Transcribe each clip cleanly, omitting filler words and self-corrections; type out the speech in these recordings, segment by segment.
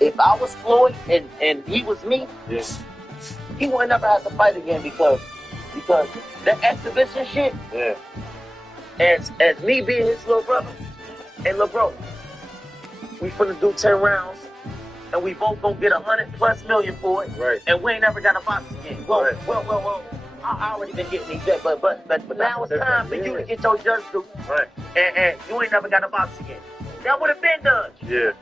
If I was Floyd and he was me, Yes. he wouldn't never have to fight again because the exhibition shit, Yeah. as me being his little brother, and little bro, we finna do 10 rounds, and we both gonna get $100+ million for it, Right. and we ain't never got a box again. Well, Right. well, I already been getting these bets, but now it's time for you to get your just due, Right. and you ain't never got a box again. That would have been done. Yeah.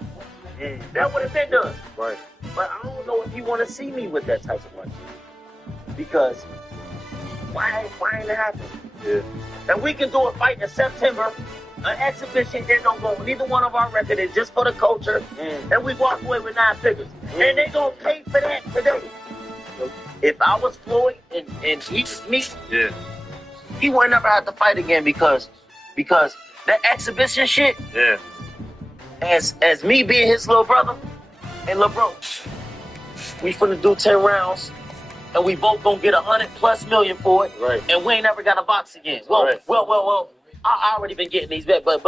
That would have been done. Right. But I don't know if you want to see me with that type of money. Because why ain't it happening? Yeah. And we can do a fight in September, an exhibition, it don't go neither one of our record is just for the culture, and we walk away with 9 figures. And they gonna pay for that today. If I was Floyd and he was me, Yeah. he would never have to fight again because that exhibition shit, Yeah. as me being his little brother and little bro, we finna do 10 rounds, and we both gonna get $100+ million for it, Right. and we ain't never got a box again. Well, Right. well, I already been getting these bets, but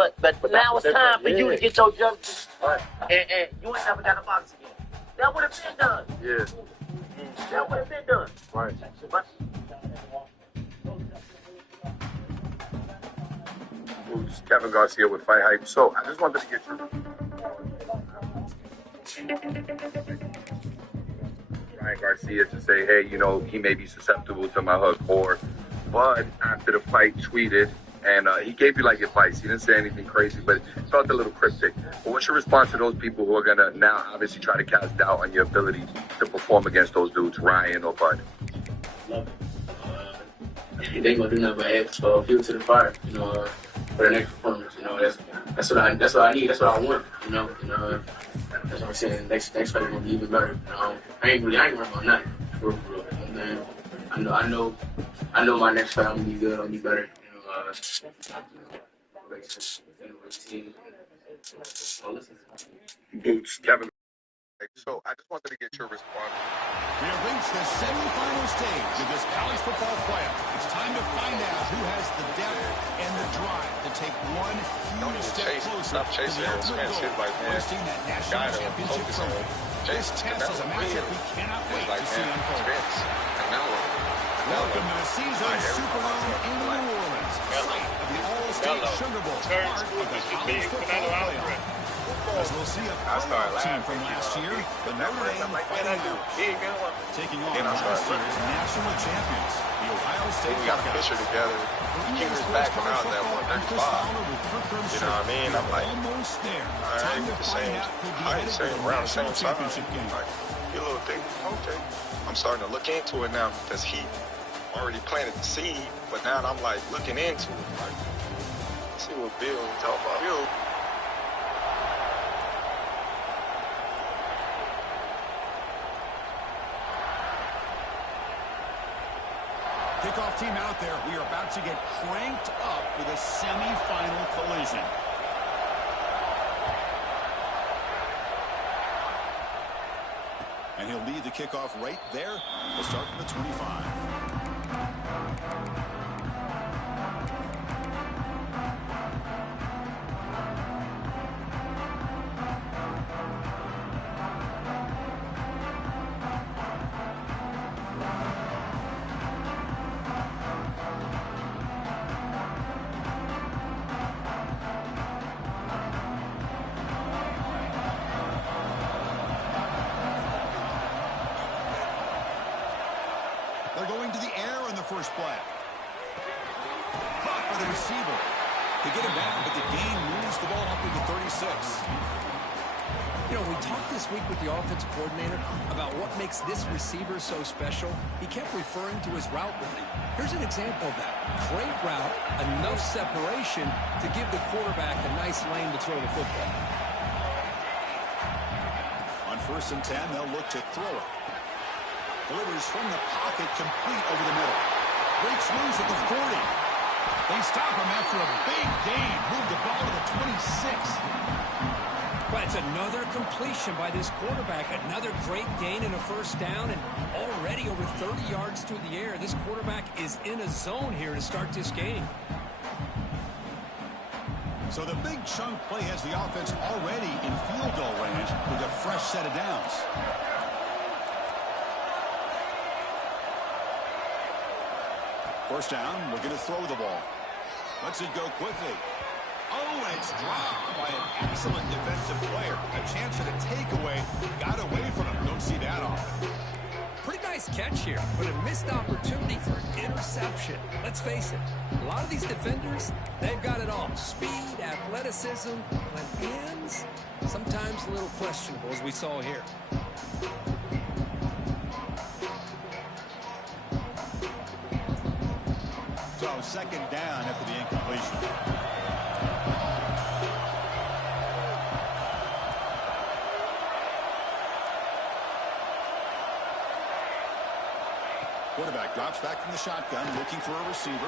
now it's time for you to get your justice, Right. and you ain't never got a box again. That would have been done. Yeah. That would have been done. Right. But Kevin Garcia with Fight Hype. So I just wanted to get your Ryan Garcia to say, hey, you know, he may be susceptible to my hook, or Bud after the fight tweeted and he gave you like advice. He didn't say anything crazy, but it felt a little cryptic. But what's your response to those people who are gonna now obviously try to cast doubt on your ability to perform against those dudes, Ryan or Bud? Love it. They gonna do nothing but add fuel to the fire, you know, for the next performance. You know, that's what I need. That's what I want. You know, that's what I'm saying. Next fight gonna be even better. You know, I ain't worried about nothing. For real. You know, I know my next fight I'm gonna be good. I'm gonna be better. Boots, Kevin. So I just wanted to get your response. We have reached the semifinal stage of this college football playoff. It's time to find out who has the depth and the drive to take one huge step closer to the ultimate goal, hoisting that national championship trophy. This test is a matchup we cannot wait to see unfold. Welcome to the season's Superdome in New Orleans, site of the All-State Sugar Bowl, part of the college football playoff. As we'll see a playoff team from last year, the Notre Dame Fighting Owls, taking on last year's national champions, the Ohio State We got a picture together. He was backing out that 135. You know what I mean? I'm like, almost there. all right, the same height, around the same time. Like, you little thing. Okay. I'm starting to look into it now because he already planted the seed, but now I'm like looking into it. Like, see what Bill was talking about. Bill. Kickoff team out there. We are about to get cranked up for the semifinal collision. And he'll lead the kickoff right there. We'll start from the 25. They're going to the air in the first play. Caught by the receiver. They get it back, but the gain moves the ball up to the 36. You know, we talked this week with the offensive coordinator about what makes this receiver so special. He kept referring to his route running. Here's an example of that. Great route, enough separation to give the quarterback a nice lane to throw the football. On 1st and 10, they'll look to throw it. Delivers from the pocket, complete over the middle. Breaks loose at the 40. They stop him after a big gain. Move the ball to the 26. Well, it's another completion by this quarterback. Another great gain and a first down, and already over 30 yards through the air. This quarterback is in a zone here to start this game. So the big chunk play has the offense already in field goal range with a fresh set of downs. First down, looking to throw the ball. Lets it go quickly. Oh, and it's dropped by an excellent defensive player. A chance at a takeaway. Got away from him. Don't see that often. Pretty nice catch here, but a missed opportunity for an interception. Let's face it, a lot of these defenders, they've got it all. Speed, athleticism, but hands, sometimes a little questionable, as we saw here. So second down after the incompletion. Quarterback drops back from the shotgun, looking for a receiver.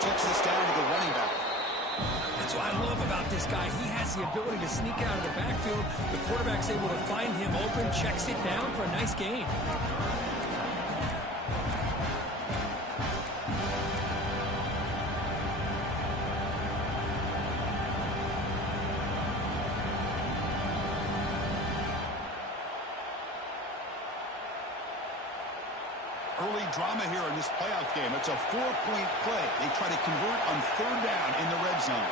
Checks this down to the running back. That's what I love about this guy. He has the ability to sneak out of the backfield. The quarterback's able to find him open, checks it down for a nice gain. Early drama here in this playoff game. It's a 4-point play. They try to convert on third down in the red zone.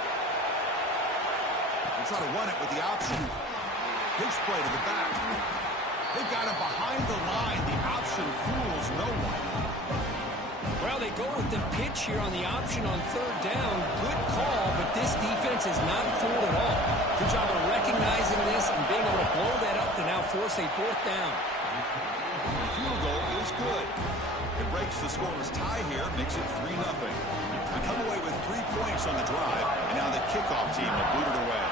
They try to run it with the option. Pitch play to the back. They've got him behind the line. The option fools no one. Well, they go with the pitch here on the option on third down. Good call, but this defense is not fooled at all. Good job of recognizing this and being able to blow that up to now force a fourth down. The field goal is good. It breaks the scoreless tie here, makes it 3-0. We come away with 3 points on the drive, and now the kickoff team will boot it away.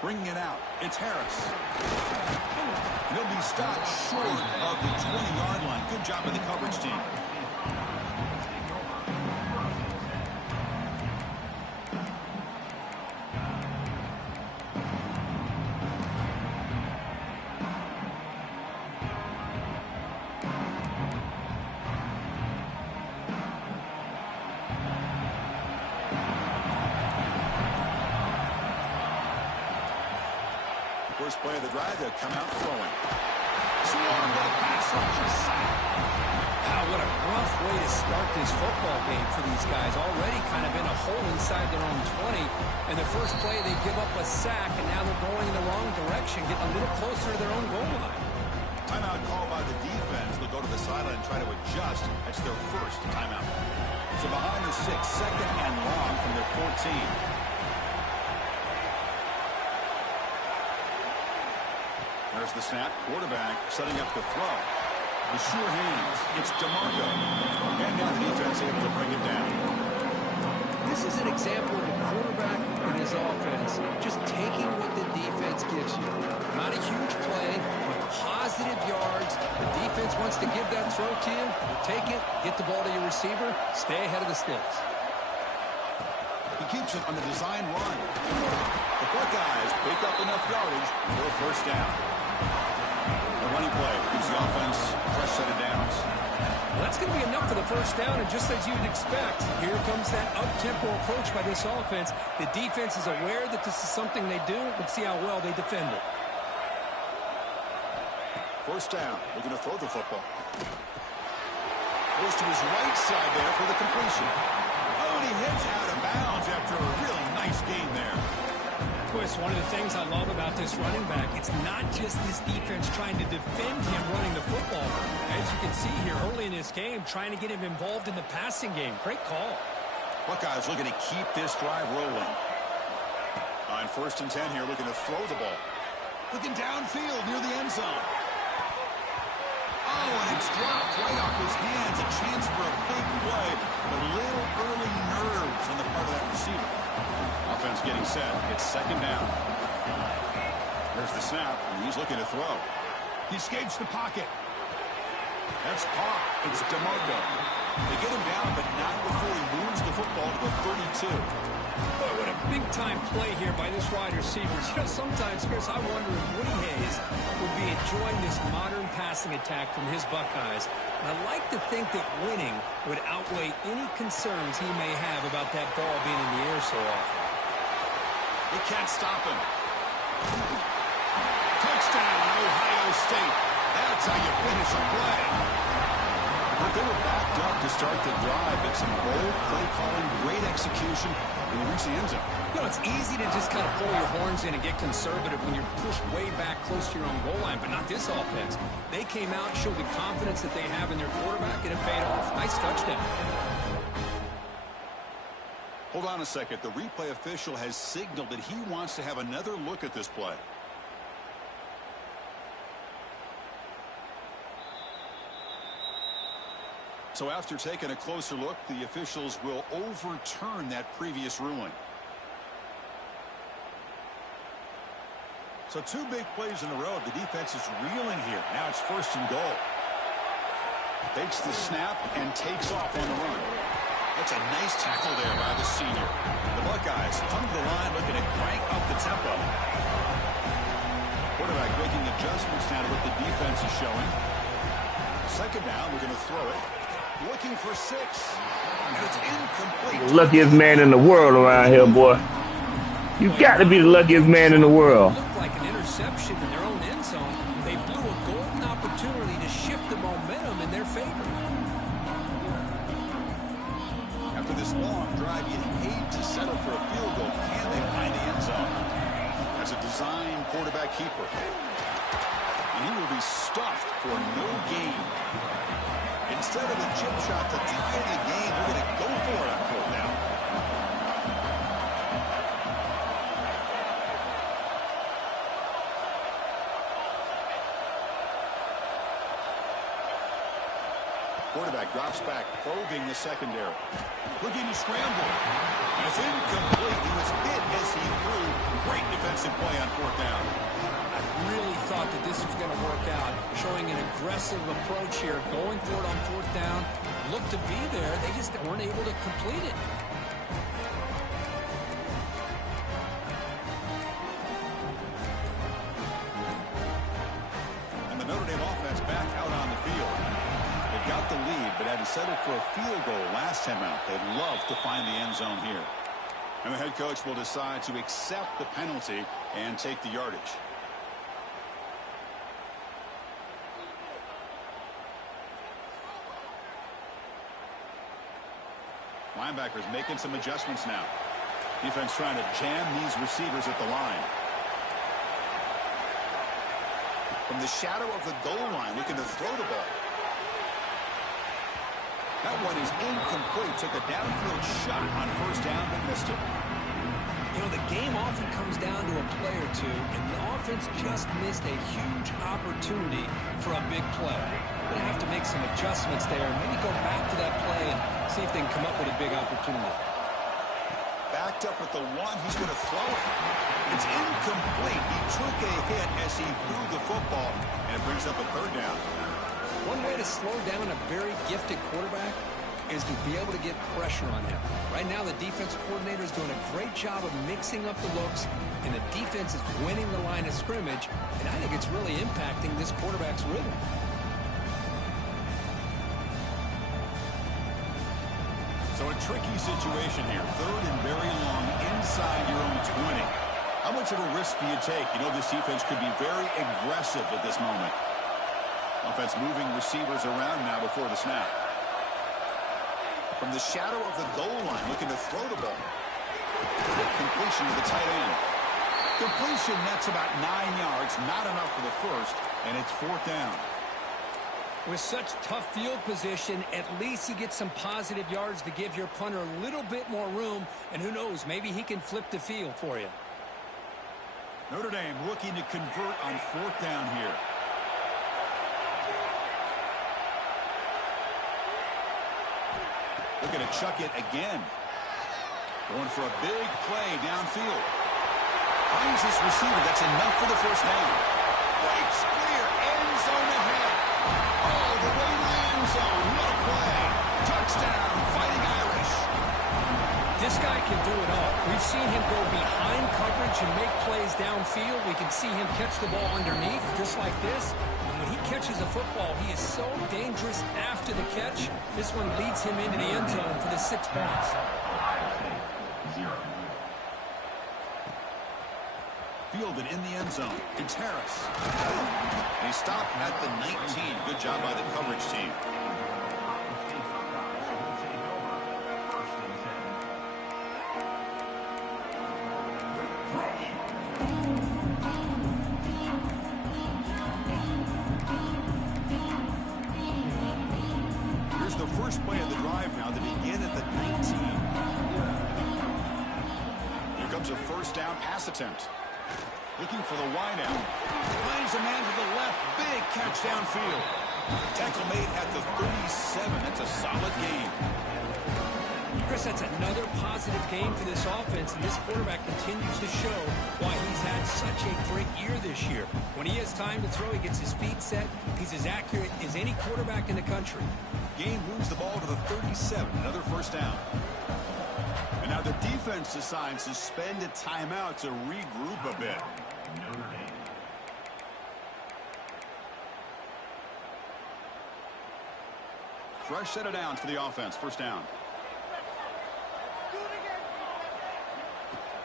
Bringing it out, it's Harris. And he'll be stopped short of the 20-yard line. Good job by the coverage team. First play of the drive, they'll come out throwing. Swung with a pass rush. Wow, what a rough way to start this football game for these guys. Already kind of in a hole inside their own 20. And the first play, they give up a sack, and now they're going in the wrong direction, getting a little closer to their own goal line. Timeout called by the defense. They'll go to the sideline and try to adjust. That's their first timeout. So behind the 6, second and long from their 14. There's the snap. Quarterback setting up the throw. The sure hands. It's DeMarco. And now the defense able to bring it down. This is an example of a quarterback and his offense just taking what the defense gives you. Not a huge play, but positive yards. The defense wants to give that throw to you. You take it, get the ball to your receiver, stay ahead of the sticks. He keeps it on the design run. The Buckeyes pick up enough yardage for a first down. The running play gives the offense a fresh set of downs. Well, that's going to be enough for the first down, and just as you'd expect, here comes that up-tempo approach by this offense. The defense is aware that this is something they do. Let's see how well they defend it. First down, looking to throw the football. Goes to his right side there for the completion. Oh, and he hits out of bounds after a really nice game there. It's one of the things I love about this running back. It's not just this defense trying to defend him running the football. As you can see here early in this game, trying to get him involved in the passing game. Great call. Buckeyes looking to keep this drive rolling. On 1st and 10 here, looking to throw the ball. Looking downfield near the end zone. Oh, and it's dropped right off his hands. A chance for a big play, but little early nerves on the part of that receiver. Offense getting set. It's second down. There's the snap, and he's looking to throw. He escapes the pocket. That's caught. It's DeMarco. They get him down, but not before he moves the football to the 32. Boy, what a big-time play here by this wide receiver. You know, sometimes, Chris, I wonder if Woody Hayes would be enjoying this modern passing attack from his Buckeyes. And I like to think that winning would outweigh any concerns he may have about that ball being in the air so often. He can't stop him. Touchdown, Ohio State. That's how you finish a play. But they were backed up to start the drive, but some bold play calling, great execution, and they reach the end zone. You know, it's easy to just kind of pull your horns in and get conservative when you're pushed way back close to your own goal line, but not this offense. They came out, showed the confidence that they have in their quarterback, and it paid off. Nice touchdown. Hold on a second. The replay official has signaled that he wants to have another look at this play. So after taking a closer look, the officials will overturn that previous ruling. So two big plays in a row. The defense is reeling here. Now it's 1st and goal. Takes the snap and takes off on the run. That's a nice tackle there by the senior. The Buckeyes come to the line looking to crank up the tempo. Quarterback making adjustments now to what the defense is showing. 2nd down, we're going to throw it. Looking for 6. And it's incomplete. The luckiest man in the world around here, boy. You got to be the luckiest man in the world. It looked like an interception in their own end zone. They blew a golden opportunity to shift the momentum in their favor. After this long drive, you hate to settle for a field goal. Can they find the end zone? As a design quarterback keeper. And he will be stuffed for no gain. Instead of a chip shot to tie the game, we're going to go for it on 4th down. Quarterback drops back, probing the secondary. Looking to scramble. And it's incomplete. He was hit as he threw. Great defensive play on 4th down. I really thought that this was going to work out, showing an aggressive approach here, going for it on 4th down. Looked to be there. They just weren't able to complete it. And the Notre Dame offense back out on the field. They got the lead, but had to settle for a field goal last time out. They'd love to find the end zone here. And the head coach will decide to accept the penalty and take the yardage. Linebackers making some adjustments now. Defense trying to jam these receivers at the line. From the shadow of the goal line, looking to throw the ball. That one is incomplete. Took a downfield shot on 1st down, but missed it. You know, the game often comes down to a play or two, and the offense just missed a huge opportunity for a big play. Going to have to make some adjustments there and maybe go back to that play and see if they can come up with a big opportunity. Backed up with the one, he's going to throw it. It's incomplete. He took a hit as he threw the football, and it brings up a 3rd down. One way to slow down a very gifted quarterback is to be able to get pressure on him. Right now, the defense coordinator is doing a great job of mixing up the looks, and the defense is winning the line of scrimmage, and I think it's really impacting this quarterback's rhythm. So a tricky situation here. 3rd and very long inside your own 20. How much of a risk do you take? You know this defense could be very aggressive at this moment. Offense moving receivers around now before the snap. From the shadow of the goal line, looking to throw the ball. Completion to the tight end. Completion, that's about 9 yards. Not enough for the 1st, and it's 4th down. With such tough field position, at least you get some positive yards to give your punter a little bit more room, and who knows, maybe he can flip the field for you. Notre Dame looking to convert on 4th down here. Looking to chuck it again. Going for a big play downfield. Finds this receiver. That's enough for the first down. Breaks clear. End zone ahead. All the way to the end zone. What a play. Touchdown, Fighting Irish. This guy can do it all. We've seen him go behind coverage and make plays downfield. We can see him catch the ball underneath, just like this. And when he catches a football, he is so dangerous after the catch. This one leads him into the end zone for the 6 points. Fielded in the end zone. It's Harris. They stop at the 19. Good job by the coverage team. Here's the first play of the drive now. They begin at the 19. Here comes a first down pass attempt. Looking for the wideout. Finds a man to the left. Big catch downfield. Tackle made at the 37. That's a solid game. Chris, that's another positive game for this offense, and this quarterback continues to show why he's had such a great year this year. When he has time to throw, he gets his feet set. He's as accurate as any quarterback in the country. Game moves the ball to the 37. Another first down. And now the defense decides to spend a timeout to regroup a bit. Fresh set of downs for the offense. First down.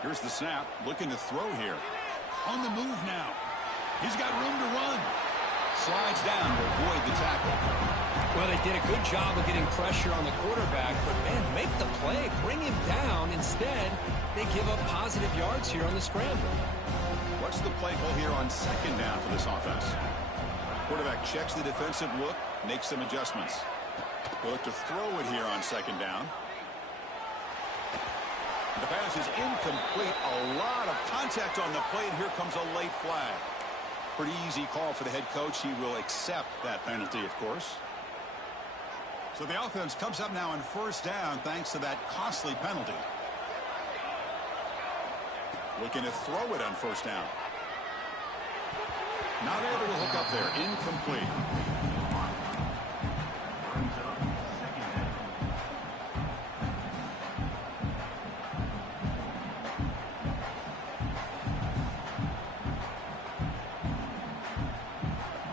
Here's the snap. Looking to throw here. On the move now. He's got room to run. Slides down to avoid the tackle. Well, they did a good job of getting pressure on the quarterback, but, man, make the play. Bring him down. Instead, they give up positive yards here on the scramble. What's the play call here on second down for this offense? Quarterback checks the defensive look, makes some adjustments. We'll look to throw it here on second down. The pass is incomplete. A lot of contact on the play, and here comes a late flag. Pretty easy call for the head coach. He will accept that penalty, of course. So the offense comes up now on first down thanks to that costly penalty. Looking to throw it on first down. Not able to hook up there. Incomplete.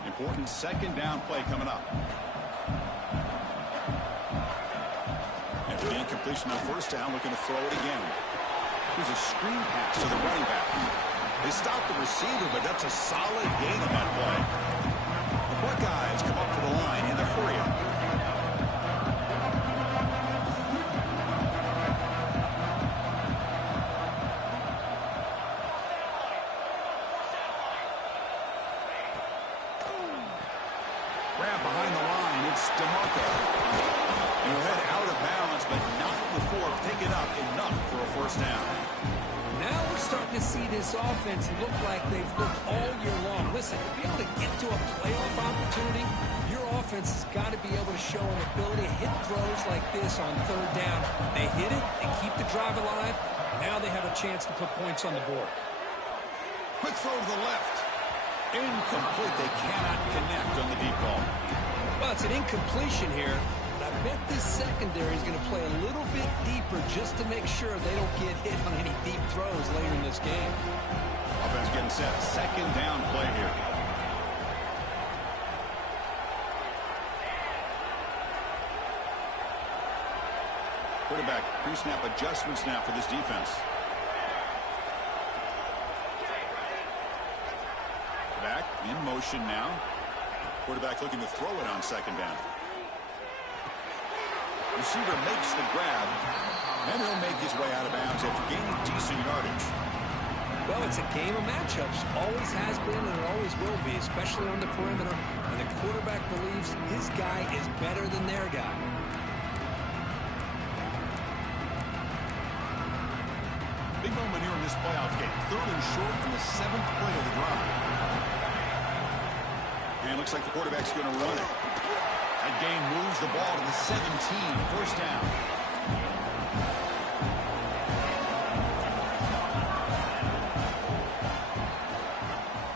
Important second down play coming up. After the incompletion on first down, looking to throw it again. Here's a screen pass to the running back. They stop the receiver, but that's a solid gain on that play. The Buckeyes come up to the line in the hurry-up. Grab behind the line. It's DeMarco. He'll head out of bounds, but not before picking up enough for a first down. Now we're starting to see this offense look like they've looked all year long. Listen, to be able to get to a playoff opportunity, your offense has got to be able to show an ability to hit throws like this on third down. They hit it, they keep the drive alive. Now they have a chance to put points on the board. Quick throw to the left. Incomplete. They cannot connect on the deep ball. Well, it's an incompletion here. But I bet this secondary is going to play a little bit deeper just to make sure they don't get hit on any deep throws later in this game. Offense getting set. Second down play here. Quarterback pre-snap adjustments now for this defense. Back in motion now. Quarterback looking to throw it on second down. Receiver makes the grab, and he'll make his way out of bounds after gaining decent yardage. Well, it's a game of matchups. Always has been and it always will be, especially on the perimeter. And the quarterback believes his guy is better than their guy. Big moment here in this playoff game. Third and short on the 7th play of the drive. And it looks like the quarterback's going to run it. That game moves the ball to the 17. First down.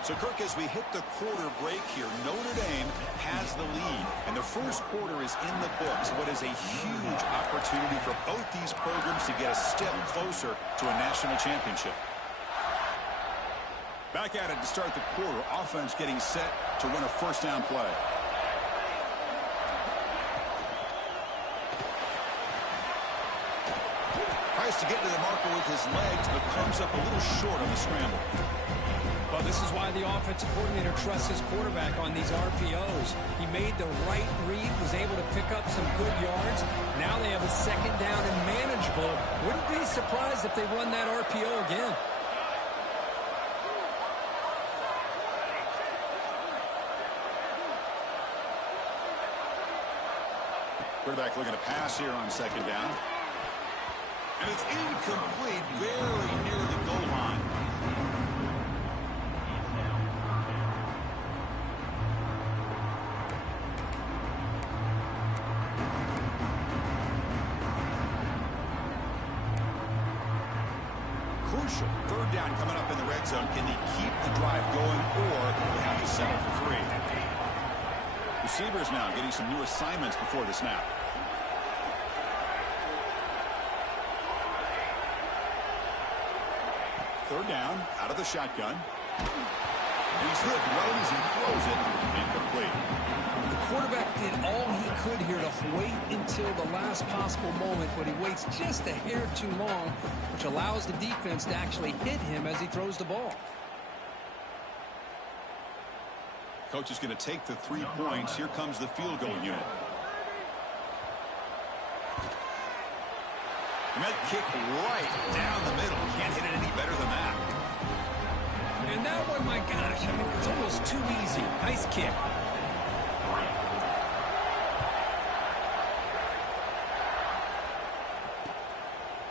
So, Kirk, as we hit the quarter break here, Notre Dame has the lead, and the first quarter is in the books. What is a huge opportunity for both these programs to get a step closer to a national championship. Back at it to start the quarter. Offense getting set to run a first down play. Tries to get to the marker with his legs, but comes up a little short on the scramble. Well, this is why the offensive coordinator trusts his quarterback on these RPOs. He made the right read, was able to pick up some good yards. Now they have a second down and manageable. Wouldn't be surprised if they run that RPO again. Quarterback looking to pass here on second down. And it's incomplete, very near the goal line. Crucial. Third down coming up in the red zone. Can he keep the drive going, or we have to settle for 3? Receivers now getting some new assignments before the snap. Third down, out of the shotgun. He's hit right as he throws it. Incomplete. The quarterback did all he could here to wait until the last possible moment, but he waits just a hair too long, which allows the defense to actually hit him as he throws the ball. Coach is going to take the 3 points. Here comes the field goal unit. And that kick right down the middle. Can't hit it any better than that. And that one, my gosh, I mean, it's almost too easy. Nice kick.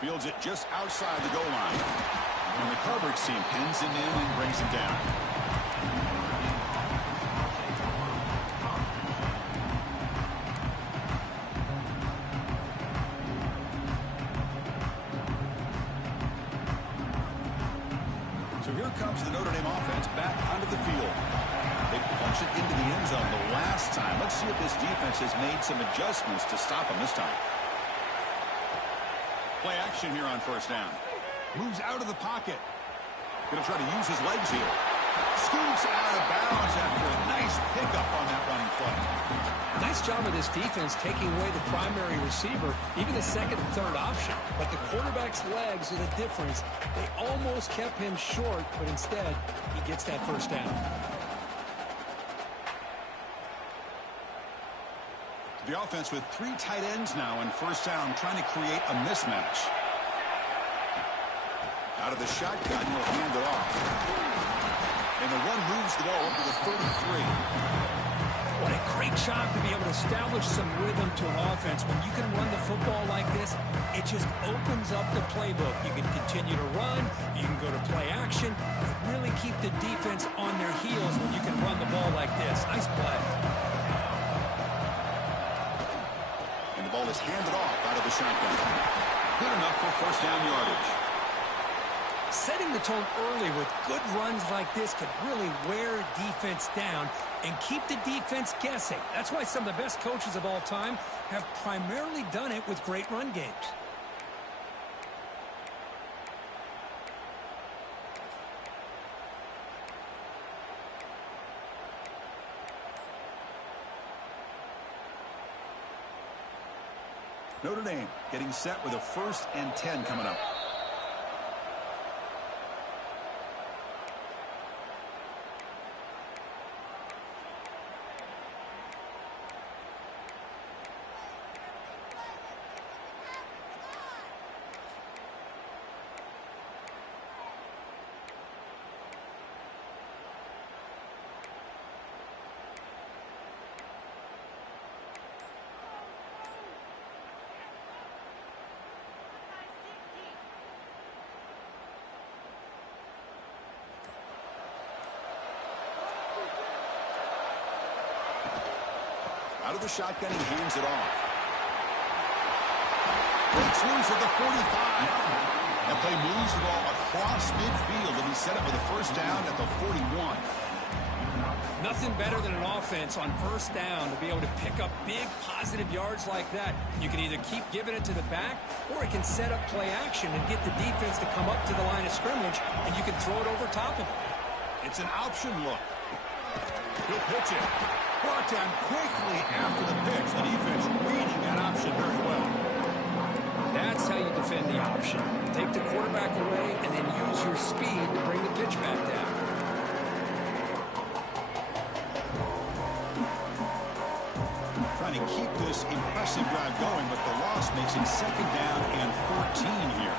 Fields it just outside the goal line. And the coverage team pins him in and brings him down. So here comes the Notre Dame offense back onto the field. They punch it into the end zone the last time. Let's see if this defense has made some adjustments to stop them this time. Play action here on first down. Moves out of the pocket. Going to try to use his legs here. Scoots out of bounds after a nice pickup on that running play. Nice job of this defense taking away the primary receiver, even the second and third option. But the quarterback's legs are the difference. They almost kept him short, but instead, he gets that first down. The offense with 3 tight ends now on first down, trying to create a mismatch. Out of the shotgun, he'll hand it off. And the run moves the ball up to the 33. What a great job to be able to establish some rhythm to an offense. When you can run the football like this, it just opens up the playbook. You can continue to run. You can go to play action. Really keep the defense on their heels when you can run the ball like this. Nice play. And the ball is handed off out of the shotgun. Good enough for first down yardage. Setting the tone early with good runs like this could really wear defense down and keep the defense guessing. That's why some of the best coaches of all time have primarily done it with great run games. Notre Dame getting set with a 1st and 10 coming up. Out of the shotgun, he hands it off. Breaks loose at the 45. That play moves the ball across midfield, and he set it with a first down at the 41. Nothing better than an offense on first down to be able to pick up big positive yards like that. You can either keep giving it to the back, or it can set up play action and get the defense to come up to the line of scrimmage, and you can throw it over top of it. It's an option look. He'll pitch it. Brought down quickly after the pitch. The defense reading that option very well. That's how you defend the option. Take the quarterback away and then use your speed to bring the pitch back down. Trying to keep this impressive drive going, but the loss makes it 2nd down and 14 here.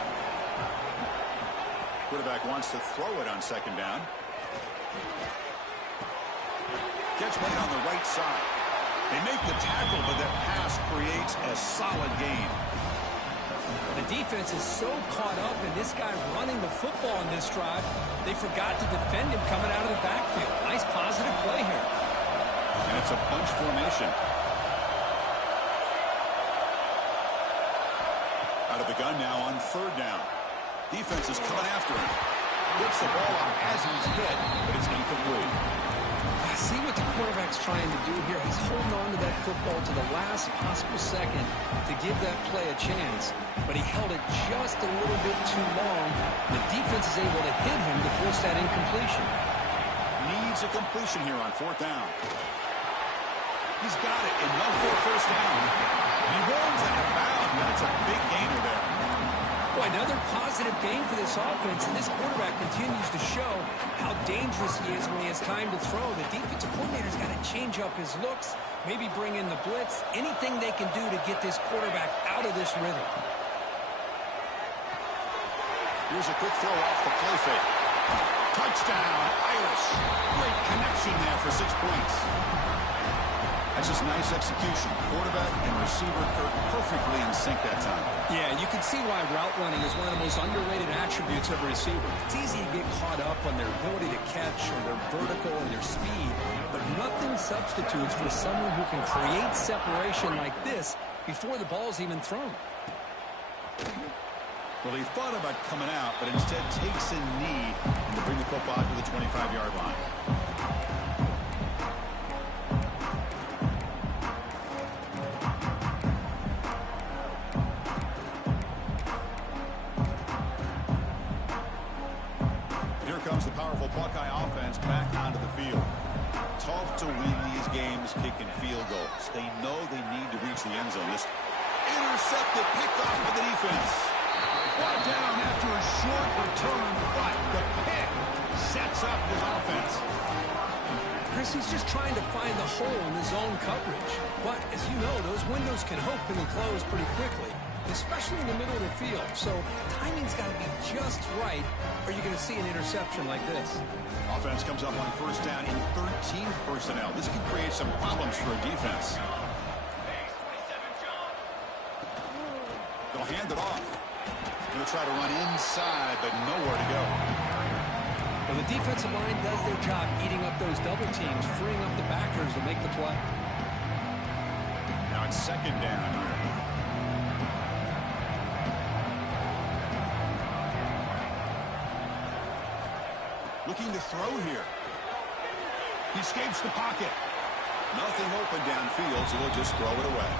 Quarterback wants to throw it on 2nd down. Gets made on the right side. They make the tackle, but that pass creates a solid gain. The defense is so caught up in this guy running the football in this drive, they forgot to defend him coming out of the backfield. Nice positive play here. And it's a bunch formation. Out of the gun now on 3rd down. Defense is coming after him. Gets the ball out as he's hit, but it's incomplete. See what the quarterback's trying to do here. He's holding on to that football to the last possible second to give that play a chance, but he held it just a little bit too long. The defense is able to hit him to force that incompletion. Needs a completion here on 4th down. He's got it, enough for a 1st down. He rolls out of bounds. That's a big gainer there. Boy, another positive gain for this offense, and this quarterback continues to show how dangerous he is when he has time to throw. The defensive coordinator's got to change up his looks, maybe bring in the blitz, anything they can do to get this quarterback out of this rhythm. Here's a quick throw off the play fake. Touchdown, Irish. Great connection there for 6 points. That's just nice execution. Quarterback and receiver perfectly in sync that time. Yeah, you can see why route running is one of the most underrated attributes of a receiver. It's easy to get caught up on their ability to catch or their vertical or their speed, but nothing substitutes for someone who can create separation like this before the ball's even thrown. Well, he thought about coming out, but instead takes a knee to bring the football to the 25-yard line. The powerful Buckeye offense back onto the field. Tough to win these games kicking field goals. They know they need to reach the end zone. This intercepted, picked off by the defense. Brought down after a short return, but the pick sets up his offense. Chris, he's just trying to find the hole in the zone coverage. But as you know, those windows can open and close pretty quickly, especially in the middle of the field. So timing's got to be just right, or you're going to see an interception like this. Offense comes up on 1st down in 13 personnel. This can create some problems for a defense. They'll hand it off. Going to try to run inside, but nowhere to go. Well, the defensive line does their job eating up those double teams, freeing up the backers to make the play. Now it's 2nd down here. Looking to throw here. He escapes the pocket. Nothing open downfield, so they'll just throw it away.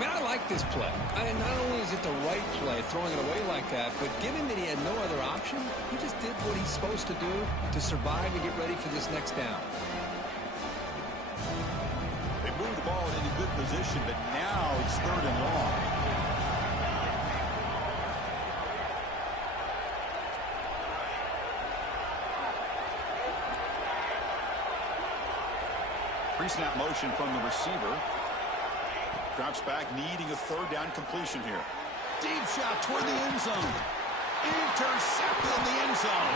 Man, I like this play. Not only is it the right play, throwing it away like that, but given that he had no other option, he just did what he's supposed to do to survive and get ready for this next down. They move the ball into good position, but now it's 3rd and long. Pre-snap motion from the receiver. Drops back, needing a 3rd down completion here. Deep shot toward the end zone. Intercepted in the end zone.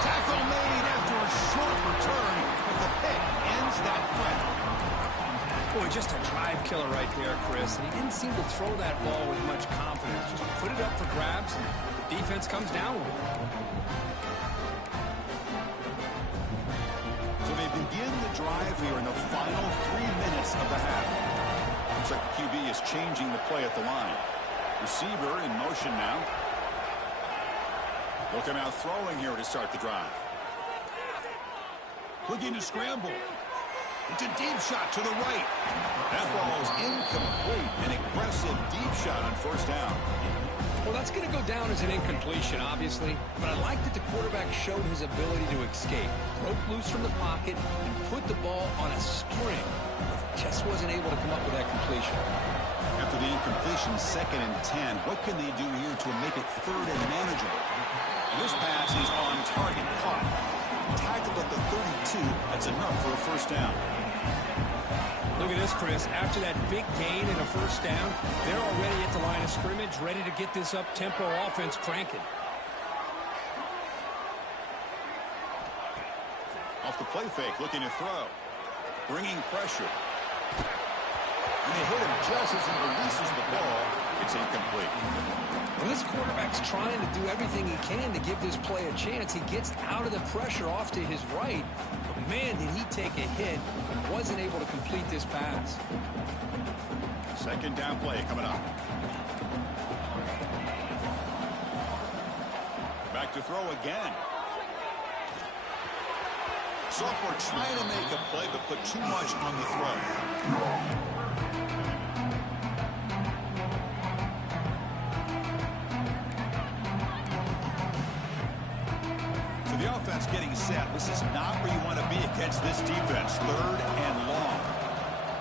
Tackle made after a short return, but the pick ends that play. Boy, just a drive killer right there, Chris. And he didn't seem to throw that ball with much confidence. Just put it up for grabs, and the defense comes down with it. So they begin the drive here in the final 3 minutes of the half. Looks like the QB is changing the play at the line. Receiver in motion now. They'll come out throwing here to start the drive. Looking to scramble. It's a deep shot to the right. That ball is incomplete. An aggressive deep shot on first down. Well, that's going to go down as an incompletion, obviously, but I like that the quarterback showed his ability to escape, broke loose from the pocket, and put the ball on a string. Just wasn't able to come up with that completion. After the incompletion, 2nd and 10, what can they do here to make it 3rd and manageable? This pass is on target, caught. Tackled at the 32, that's enough for a first down. Look at this, Chris. After that big gain and a first down, they're already at the line of scrimmage, ready to get this up-tempo offense cranking. Off the play fake, looking to throw. Bringing pressure. And they hit him just as he releases the ball. It's incomplete. Well, this quarterback's trying to do everything he can to give this play a chance. He gets out of the pressure off to his right. But, man, did he take a hit and wasn't able to complete this pass. 2nd down play coming up. Back to throw again. Sophomore trying to make a play, but put too much on the throw. The offense getting set. This is not where you want to be against this defense. 3rd and long.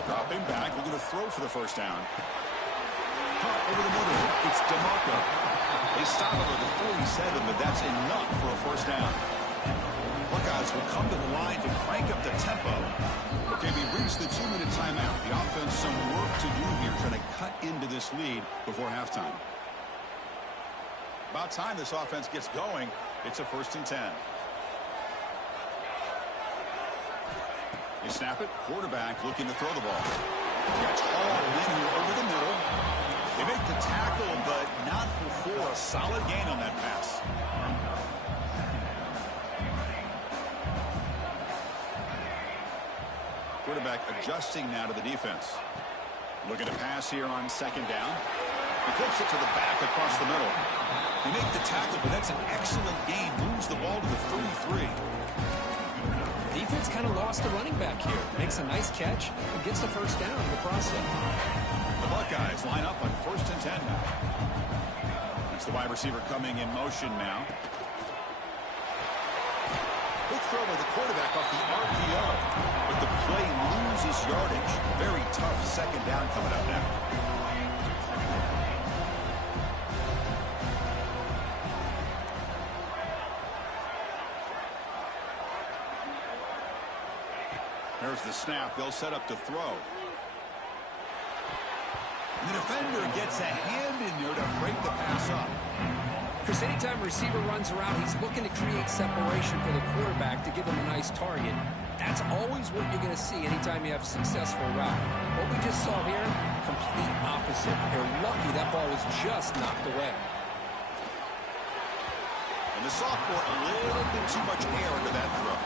Dropping back. We're going to throw for the first down. Caught over the middle. It's DeMarco. They stop him at the 47, but that's enough for a first down. Buckeyes will come to the line to crank up the tempo. Okay, we reached the 2-minute timeout. The offense some work to do here, trying to cut into this lead before halftime. About time this offense gets going. It's a 1st and 10. They snap it. Quarterback looking to throw the ball. Gets hauled in here over the middle. They make the tackle, but not before a solid gain on that pass. Quarterback adjusting now to the defense. Looking to pass here on 2nd down. He flips it to the back across the middle. They make the tackle, but that's an excellent gain. Moves the ball to the 33. Defense kind of lost the running back here. Makes a nice catch and gets the first down in the process. The Buckeyes line up on 1st and 10 now. That's the wide receiver coming in motion now. Quick throw by the quarterback off the RPO. But the play loses yardage. Very tough 2nd down coming up now. There's the snap. They'll set up to throw. The defender gets a hand in there to break the pass up. Chris, anytime a receiver runs around, he's looking to create separation for the quarterback to give him a nice target. That's always what you're going to see anytime you have a successful route. What we just saw here, complete opposite. They're lucky that ball was just knocked away. And the sophomore, a little bit too much air into that throw.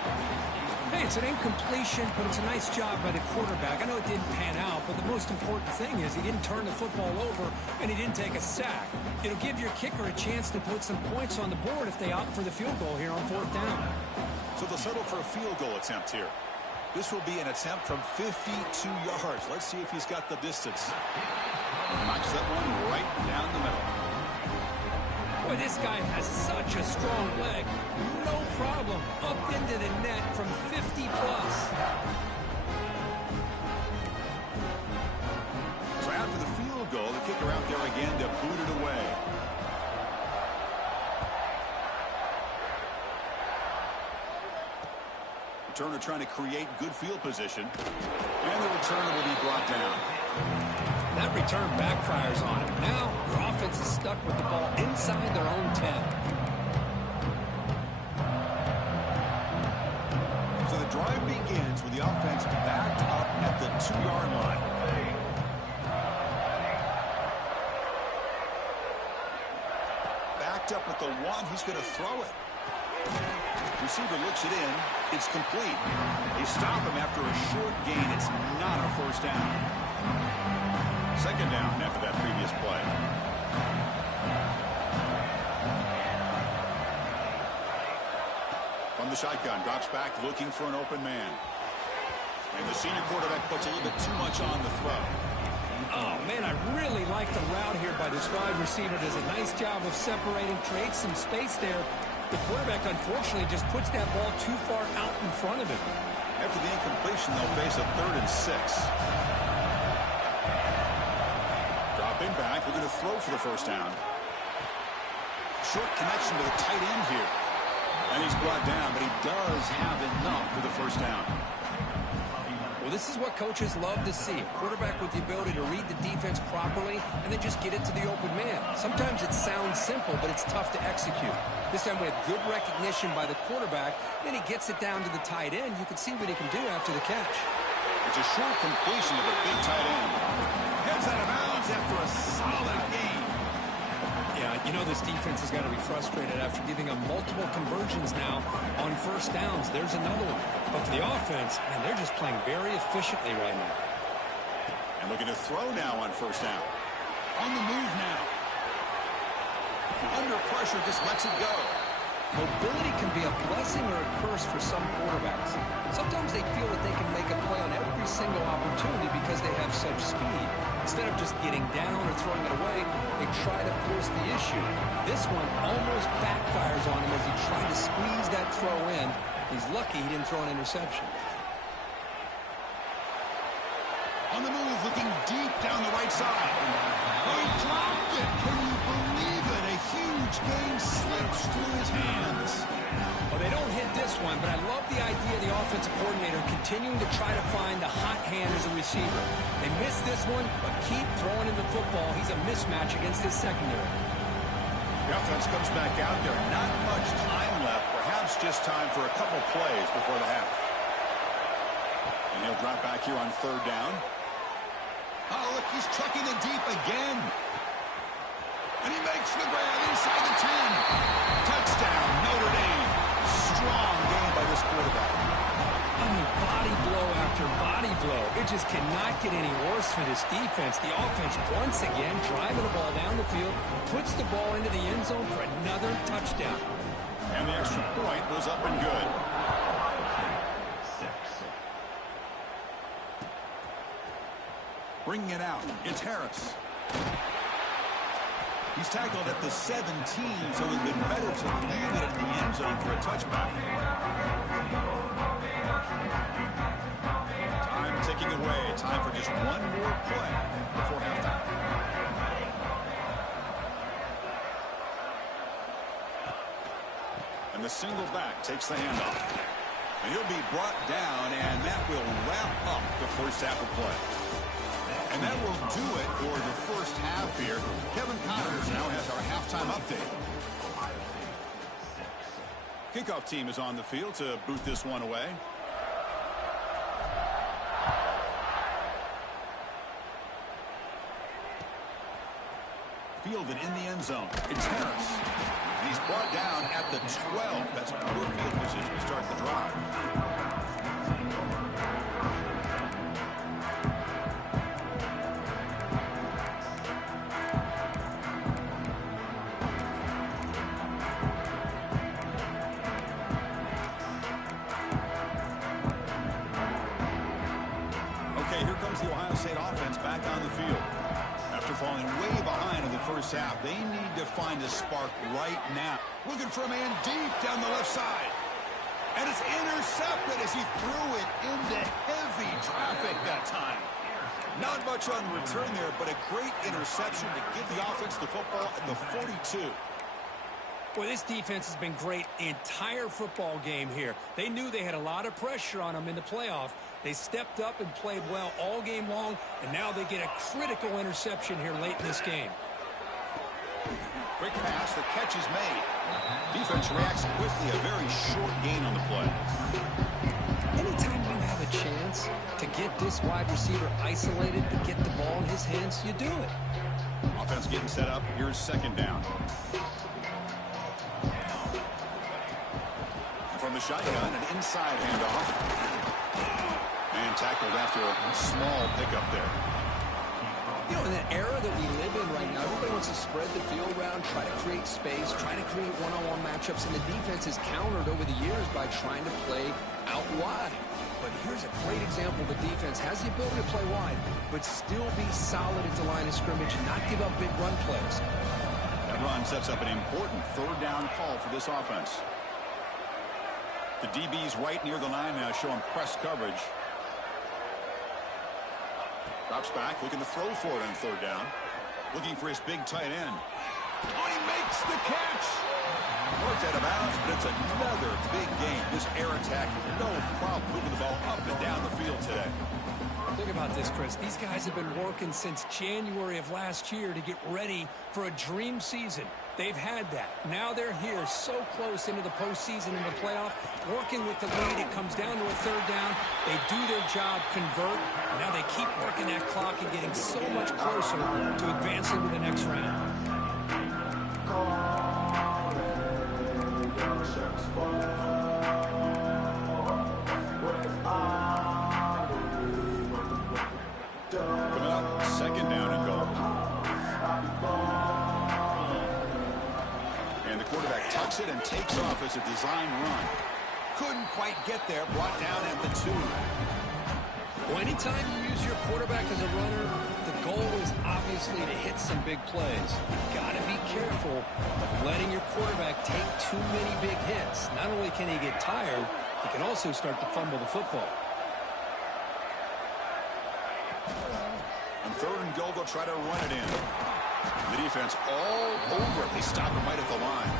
Hey, it's an incompletion, but it's a nice job by the quarterback. I know it didn't pan out, but the most important thing is he didn't turn the football over and he didn't take a sack. It'll give your kicker a chance to put some points on the board if they opt for the field goal here on 4th down. So they'll settle for a field goal attempt here. This will be an attempt from 52 yards. Let's see if he's got the distance. Knocks that one right down the middle. Boy, this guy has such a strong leg. No problem. Up into the net from 50+. So after the field goal, the kicker out there again to boot it away. Returner trying to create good field position. And the returner will be brought down. That return backfires on him. Now, their offense is stuck with the ball inside their own 10. So the drive begins with the offense backed up at the 2-yard line. Backed up at the 1, he's going to throw it. Receiver looks it in. It's complete. They stop him after a short gain. It's not a first down. 2nd down after that previous play. On From the shotgun, drops back, looking for an open man. And the senior quarterback puts a little bit too much on the throw. Oh, man, I really like the route here by this wide receiver. Does a nice job of separating, creates some space there. The quarterback, unfortunately, just puts that ball too far out in front of him. After the incompletion, they'll face a 3rd and 6. Dropping back, we're going to throw for the first down. Short connection to the tight end here. And he's brought down, but he does have enough for the first down. Well, this is what coaches love to see. A quarterback with the ability to read the defense properly and then just get it to the open man. Sometimes it sounds simple, but it's tough to execute. This time we have good recognition by the quarterback. Then he gets it down to the tight end. You can see what he can do after the catch. It's a short completion to the big tight end. Heads out of bounds after a solid game. Yeah, you know this defense has got to be frustrated after giving them multiple conversions now on first downs. There's another one. But for the offense, man, they're just playing very efficiently right now. And looking to throw now on first down. On the move now. Under pressure, just lets it go. Mobility can be a blessing or a curse for some quarterbacks. Sometimes they feel that they can make a play on every single opportunity because they have such speed. Instead of just getting down or throwing it away, they try to force the issue. This one almost backfires on him as he tried to squeeze that throw in. He's lucky he didn't throw an interception. On the move, looking deep down the right side. Oh, he dropped it. Can you believe it? A huge gain slips through his hands. Well, they don't hit this one, but I love the idea of the offensive coordinator continuing to try to find the hot hand as a receiver. They missed this one, but keep throwing him the football. He's a mismatch against his secondary. The offense comes back out there. Not much time left. Perhaps just time for a couple plays before the half. And he'll drop back here on 3rd down. Oh, look, he's trucking it deep again. And he makes the grab inside the 10. Touchdown, Notre Dame. Strong game by this quarterback. I mean, body blow after body blow. It just cannot get any worse for this defense. The offense, once again, driving the ball down the field, puts the ball into the end zone for another touchdown. And the extra point was up and good. Bringing it out, it's Harris. He's tackled at the 17, so it would have been better to leave it in the end zone for a touchback. Time ticking away. Time for just one more play before halftime. And the single back takes the handoff. And he'll be brought down, and that will wrap up the first half of play. And that will do it for the first half here. Kevin Connors now has our halftime update. Kickoff team is on the field to boot this one away. Fielded in the end zone. It's Harris. And he's brought down at the 12. That's poor field position to start the drive. Back on the field. After falling way behind in the first half, they need to find a spark right now. Looking for a man deep down the left side. And it's intercepted as he threw it into heavy traffic that time. Not much on the return there, but a great interception to give the offense the football at the 42. Boy, this defense has been great the entire football game here. They knew they had a lot of pressure on them in the playoff. They stepped up and played well all game long, and now they get a critical interception here late in this game. Quick pass, the catch is made. Defense reacts quickly, a very short gain on the play. Anytime you have a chance to get this wide receiver isolated and get the ball in his hands, you do it. Offense getting set up. Here's 2nd down. From the shotgun, an inside handoff. And tackled after a small pickup there. You know, in the era that we live in right now, everybody wants to spread the field around, try to create space, try to create one-on-one matchups, and the defense is countered over the years by trying to play out wide. But here's a great example. The defense has the ability to play wide, but still be solid at the line of scrimmage and not give up big run plays. That run sets up an important third down call for this offense. The DB's right near the line now, showing press coverage. Drops back, looking to throw for it on third down. Looking for his big tight end. Oh, he makes the catch! Worked out of bounds, but it's another big game. This air attack, no problem moving the ball up and down the field today. Think about this, Chris. These guys have been working since January of last year to get ready for a dream season. They've had that. Now they're here so close into the postseason and the playoff, working with the lead. It comes down to a third down. They do their job, convert. And now they keep working that clock and getting so much closer to advancing to the next round. Coming up, second down and goal. And the quarterback tucks it and takes off as a design run. Couldn't quite get there, brought down at the 2. Well, anytime you use your quarterback as a runner, the goal is obviously to hit some big plays. You've got to be careful of letting your quarterback take too many big hits. Not only can he get tired, he can also start to fumble the football. On third and goal, they'll try to run it in. The defense all over it. They stop him right at the line.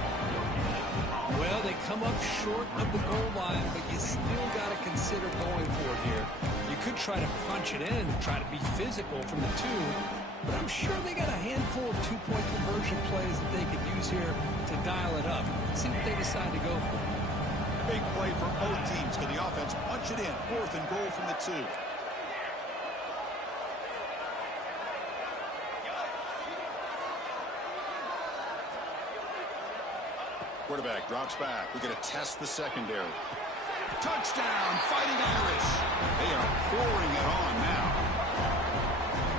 Well, they come up short of the goal line, but you still got to consider going for it here. You could try to punch it in, try to be physical from the 2, but I'm sure they got a handful of two-point conversion plays that they could use here to dial it up. See what they decide to go for. Big play for both teams. Can the offense punch it in? Fourth and goal from the 2. Quarterback drops back. We're going to test the secondary. Touchdown, Fighting Irish. They are pouring it on now.